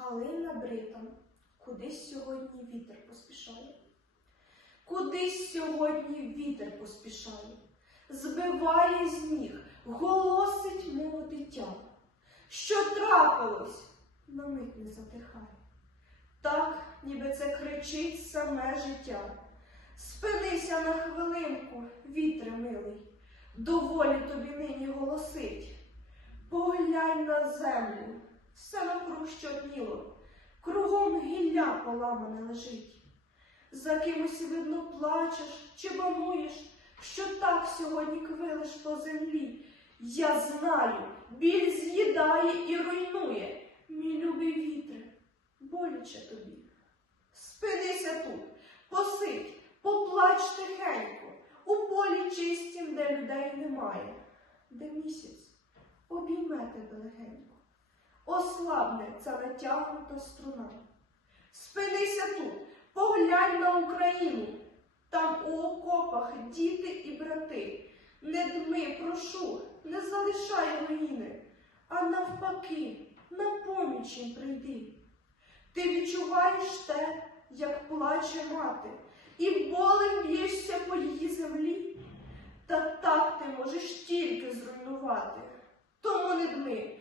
Галина Британ, кудись сьогодні вітер поспішає. Кудись сьогодні вітер поспішає, збиває з ніг, голосить, мов дитя. Що трапилось, на мить не затихає. Так, ніби це кричить саме життя. Спинися на хвилинку, вітре милий, доволі тобі нині голосить. Поглянь на землю, все навкруг щодніло, кругом гілля поламане лежить. За кимось, видно, плачеш чи бамуєш, що так сьогодні квилиш по землі. Я знаю, біль з'їдає і руйнує, мій любий вітре, боляче тобі. Спинися тут, посидь, поплач тихенько, у полі чистім, де людей немає, де місяць обійме тебе легенько, ослабне ця натягнута струна. Спинися тут, поглянь на Україну, там у окопах діти і брати. Не дми, прошу, не залишай руїни, а навпаки, на поміч їм прийди. Ти відчуваєш те, як плаче мати, і болем б'єшся по її землі. Та так ти можеш тільки зруйнувати. Тому не дми.